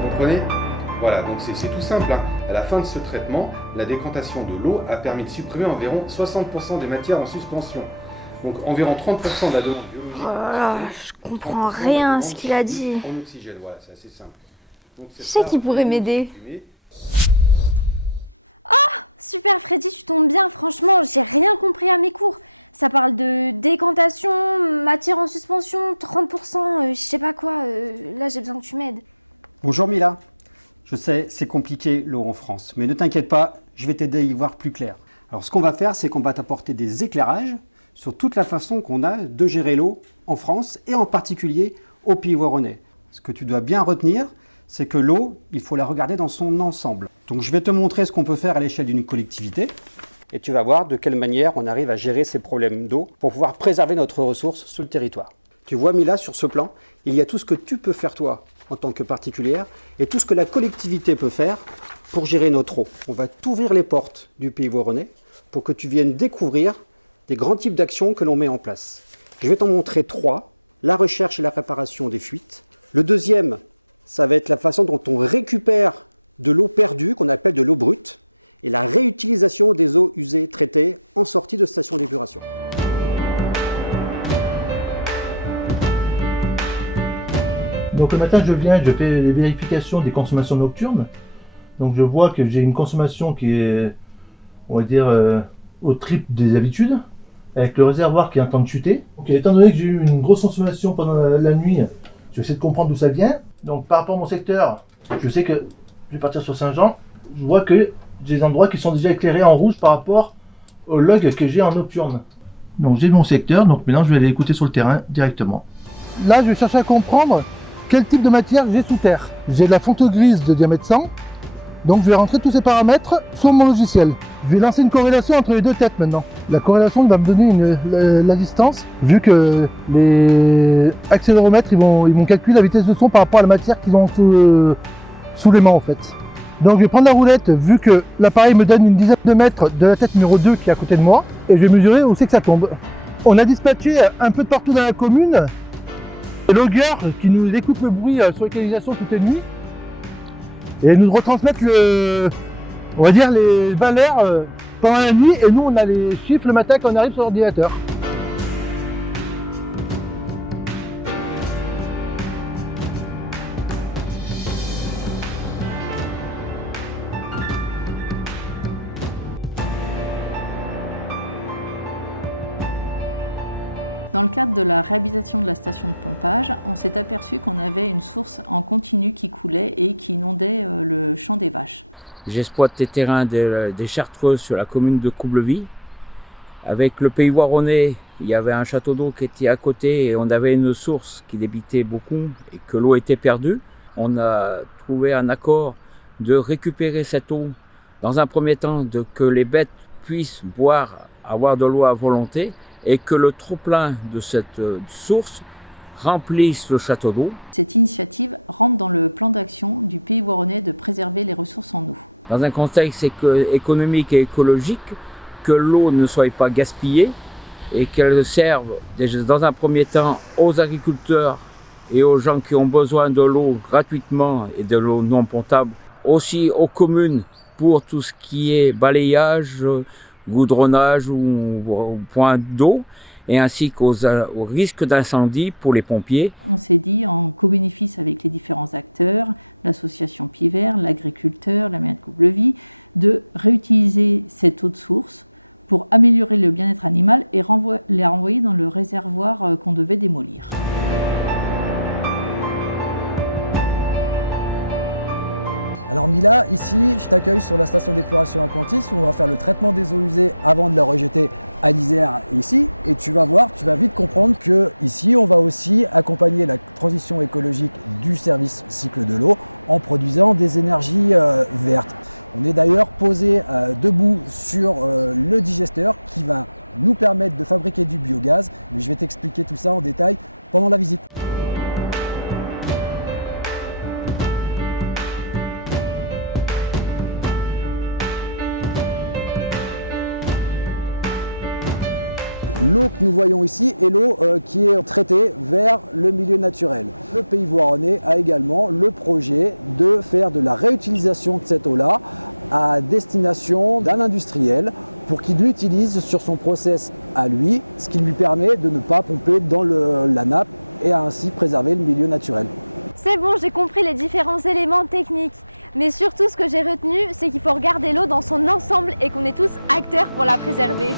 Vous comprenez? Voilà, donc c'est tout simple, hein. À la fin de ce traitement, la décantation de l'eau a permis de supprimer environ 60% des matières en suspension. Donc environ 30% de la demande biologique. Oh là là, je comprends rien à ce qu'il a dit. En oxygène, voilà, c'est assez simple. Donc, Je sais qu'il pourrait m'aider. Super Freddy, tu tombes bien, franchement, j'ai rien compris à mes cours. Ça parle de décantation, matière en suspension, 30%, je sais pas quoi. Là, j'ai besoin que tu m'aides. Bonjour Mila. Je sais, c'est compliqué l'eau en France, mais ne t'inquiète pas, je vais t'aider à y voir plus clair. Alors ce qu'on va faire, c'est qu'on va t'apporter des éclairages sur toute la façon qu'on a de gérer l'eau en France et en particulier au Pays Voironnais. Ce que tu dois bien retenir, c'est que l'eau, il faut la regarder dans son ensemble. Donc je vais te montrer ce qu'on peut faire à l'échelle d'une collectivité et tu vas voir de quelle manière on arrive à gérer ces problèmes d'eau pour pouvoir préserver notre ressource sur le territoire. Tu vois Mila, sur ce plan, il y a tout ce que tu peux faire toi en tant que particulière et tout ce que la collectivité peut faire pour gérer notre eau. On va t'ouvrir les portes du Pays Voironnais pour que tu viennes découvrir des grands types d'actions que l'on met en place. Je vais t'en montrer 3. La recherche et la réparation des fuites. Le deuxième, ça va être la façon dont on récupère de l'eau perdue, qu'on appelle de l'eau brute, et la réutilisation des eaux usées traitées en sortie de station d'épuration. Donc le matin je viens, je fais les vérifications des consommations nocturnes. Donc je vois que j'ai une consommation qui est, on va dire, au triple des habitudes, avec le réservoir qui est en train de chuter. Donc étant donné que j'ai eu une grosse consommation pendant la nuit, je vais essayer de comprendre d'où ça vient. Donc par rapport à mon secteur, je sais que je vais partir sur Saint-Jean. Je vois que j'ai des endroits qui sont déjà éclairés en rouge par rapport au log que j'ai en nocturne. Donc j'ai mon secteur, donc maintenant je vais aller écouter sur le terrain directement. Là je vais chercher à comprendre quel type de matière j'ai sous terre. J'ai de la fonte grise de diamètre 100, donc je vais rentrer tous ces paramètres sur mon logiciel. Je vais lancer une corrélation entre les deux têtes maintenant. La corrélation va me donner la distance, vu que les accéléromètres ils vont calculer la vitesse de son par rapport à la matière qu'ils ont sous les mains en fait. Donc je vais prendre la roulette, vu que l'appareil me donne une dizaine de mètres de la tête numéro 2 qui est à côté de moi, et je vais mesurer où c'est que ça tombe. On a dispatché un peu de partout dans la commune des loggers qui nous écoutent le bruit sur les canalisations toute la nuit et nous retransmettent on va dire les valeurs pendant la nuit, et nous on a les chiffres le matin quand on arrive sur l'ordinateur. Dans le cadre de la réhabilitation de la station de pompage, on s'est aperçu qu'on avait une source en continu qui coulait et qui inondait le champ des vaches. J'exploite les terrains des Chartreux sur la commune de Coublevis. Avec le Pays Voironnais, il y avait un château d'eau qui était à côté et on avait une source qui débitait beaucoup et que l'eau était perdue. On a trouvé un accord de récupérer cette eau, dans un premier temps, que les bêtes puissent boire, avoir de l'eau à volonté, et que le trop-plein de cette source remplisse le château d'eau. Cette initiative rentre dans le plan d'action du Pays Voironnais de préserver les ressources en eau. Dans un contexte économique et écologique, que l'eau ne soit pas gaspillée et qu'elle serve dans un premier temps aux agriculteurs et aux gens qui ont besoin de l'eau gratuitement et de l'eau non potable, aussi aux communes pour tout ce qui est balayage, goudronnage ou point d'eau, et ainsi qu'au risque d'incendie pour les pompiers. On s'est dit, en co-bénéfice avec les différents acteurs, l'association Pivert, l'agriculteur, la mairie de Coublevis, de réutiliser cette eau de source pour améliorer le bien-être animal et la renvoyer dans le réservoir qu'on devait démolir. Alors Mila, ici, je t'accueille sur la station d'épuration à Contis où on va faire le traitement des eaux usées avant de les rejeter à l'Isère ici. Et tu vas voir, tu vas vite comprendre que ici, on va aussi accompagner la transition écologique du service cycle de l'eau en produisant des énergies vertes. On est d'ailleurs posé debout sur le digesteur qui va nous permettre de fabriquer du biogaz. Mais je vais t'expliquer tout ça en détail pendant la visite. L'eau que nous voyons ici est l'eau qui est traitée vers le milieu naturel. Le Pays Voironnais a également le projet de faire de la réutilisation de cette eau-là à destination d'un industriel pour qu'il l'utilise sur son process à lui, ce qui lui permet de ne pas pomper dans la nappe et ainsi préserver le milieu naturel. C'est bon, j'ai compris les différents éléments techniques. Mais surtout, ce que j'ai retenu, c'est qu'il faut regarder l'eau dans son ensemble et qu'on est tous acteurs pour la préserver.